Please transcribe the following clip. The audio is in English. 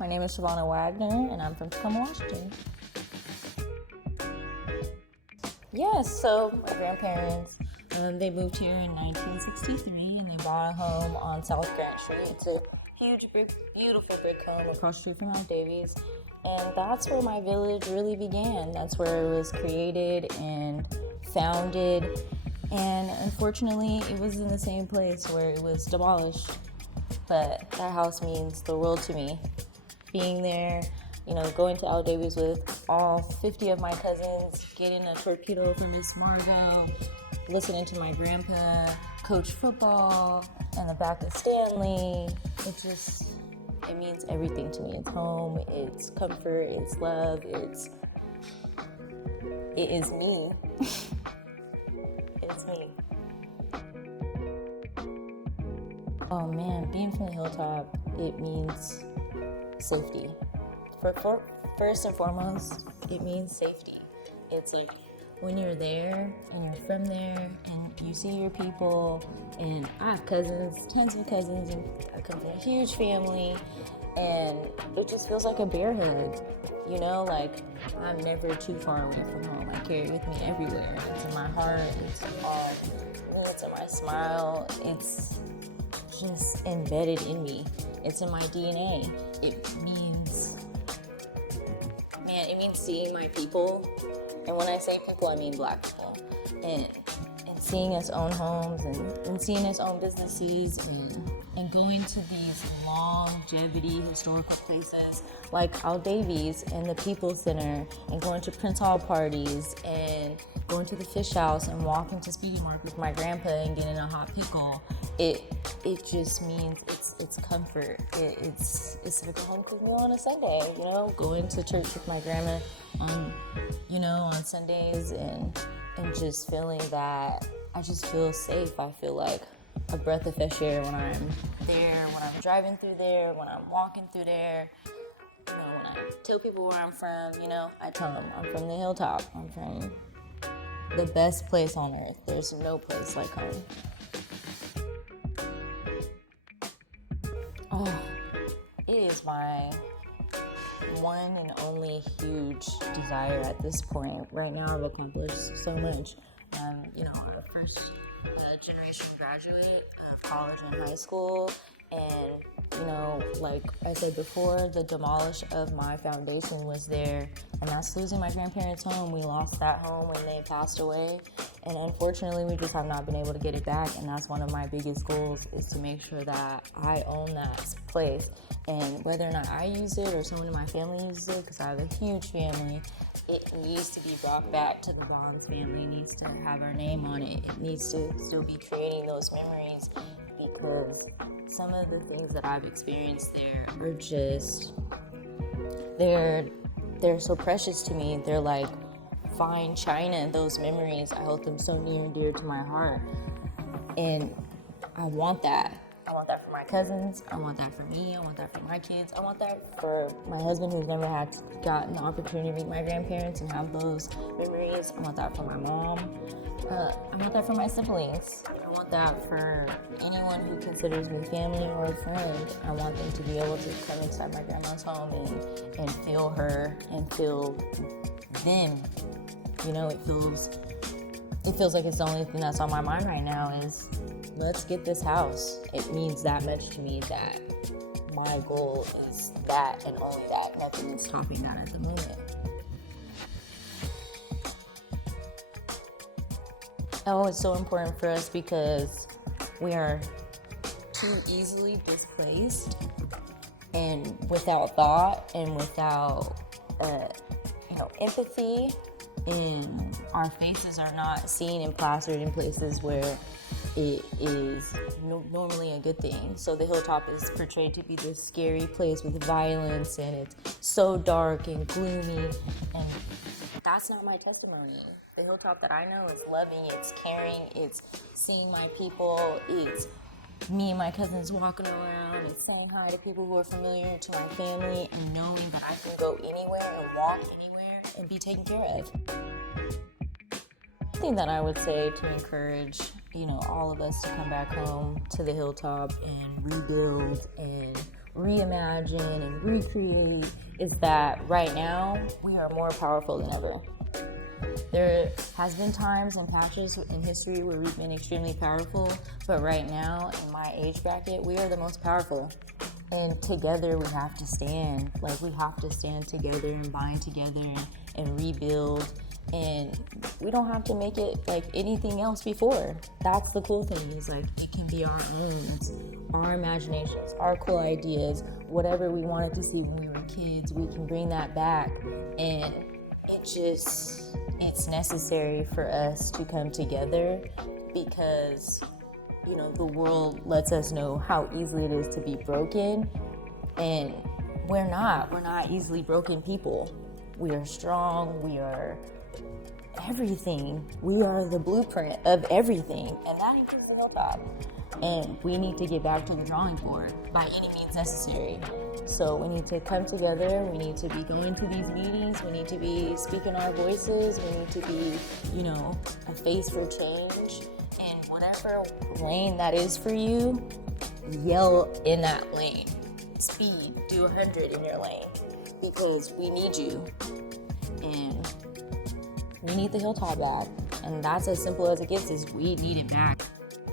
My name is Shavona Wagoner, and I'm from Tacoma, Washington. Yes, so my grandparents, they moved here in 1963, and they bought a home on South Grant Street. It's a huge, beautiful brick home across the street from Mount Davies, and that's where my village really began. That's where it was created and founded, and unfortunately, it was in the same place where it was demolished. But that house means the world to me. Being there, going to Al Davies with all 50 of my cousins, getting a torpedo from Miss Margot, listening to my grandpa coach football in the back of Stanley. It means everything to me. It's home, it's comfort, it's love, it is me. It's me. Oh man, being from the Hilltop, it means safety. First and foremost, it means safety. It's like when you're there and you're from there and you see your people, and I have cousins, tons of cousins, and I come from a huge family, and it just feels like a bear hug. Like I'm never too far away from home. I carry it with me everywhere. It's in my heart, it's in my smile, it's just embedded in me. It's in my DNA. It means seeing my people. And when I say people, I mean Black people. And seeing us own homes and seeing us own businesses and going to these longevity historical places like Al Davies and the People's Center, and going to Prince Hall parties and going to the fish house and walking to Speedy Market with my grandpa and getting a hot pickle. It just means it's comfort. It's like a home cooked meal on a Sunday, going to church with my grandma on Sundays and just feeling that I just feel safe. I feel like a breath of fresh air when I'm there, when I'm driving through there, when I'm walking through there. When I tell people where I'm from, I tell them I'm from the Hilltop. I'm from the best place on earth. There's no place like home. Oh, it is my one and only huge desire at this point. Right now, I've accomplished so much. I'm a first generation graduate of college and high school. And, like I said before, the demolish of my foundation was there. And that's losing my grandparents' home. We lost that home when they passed away. And unfortunately, we just have not been able to get it back. And that's one of my biggest goals, is to make sure that I own that place. And whether or not I use it or someone in my family uses it, because I have a huge family, it needs to be brought back to the Bonds family. It needs to have our name on it. It needs to still be creating those memories, because some of the things that I've experienced there are just, they're so precious to me. They're like fine china. Those memories, I hold them so near and dear to my heart. And I want that. I want that for my cousins. I want that for me. I want that for my kids. I want that for my husband, who's never gotten the opportunity to meet my grandparents and have those memories. I want that for my mom. I want that for my siblings. I want that for anyone who considers me family or a friend. I want them to be able to come inside my grandma's home and feel her and feel them. It feels like it's the only thing that's on my mind right now is, let's get this house. It means that much to me that my goal is that and only that. Nothing is topping that at the moment. Oh, it's so important for us because we are too easily displaced, and without thought and without empathy, and our faces are not seen and plastered in places where it is normally a good thing. So the Hilltop is portrayed to be this scary place with violence, and it's so dark and gloomy, and that's not my testimony. The Hilltop that I know is loving, it's caring, it's seeing my people, it's me and my cousins walking around and saying hi to people who are familiar to my family, and knowing that I can go anywhere and walk anywhere and be taken care of. Thing that I would say to encourage, all of us to come back home to the Hilltop and rebuild and reimagine and recreate is that right now we are more powerful than ever. There has been times and patches in history where we've been extremely powerful, but right now in my age bracket, we are the most powerful. And together we have to stand. Like, we have to stand together and bind together and rebuild. And we don't have to make it like anything else before. That's the cool thing, is like it can be our own, our imaginations, our cool ideas, whatever we wanted to see when we were kids, we can bring that back. And it's necessary for us to come together, because the world lets us know how easily it is to be broken, and we're not easily broken people. We are strong, we are everything. We are the blueprint of everything, and that includes the Hilltop. And we need to get back to the drawing board by any means necessary. So we need to come together, we need to be going to these meetings, we need to be speaking our voices, we need to be, a face for change. And whatever lane that is for you, yell in that lane. Speed, do 100 in your lane, because we need you. And we need the Hilltop back. And that's as simple as it gets, is we need it back.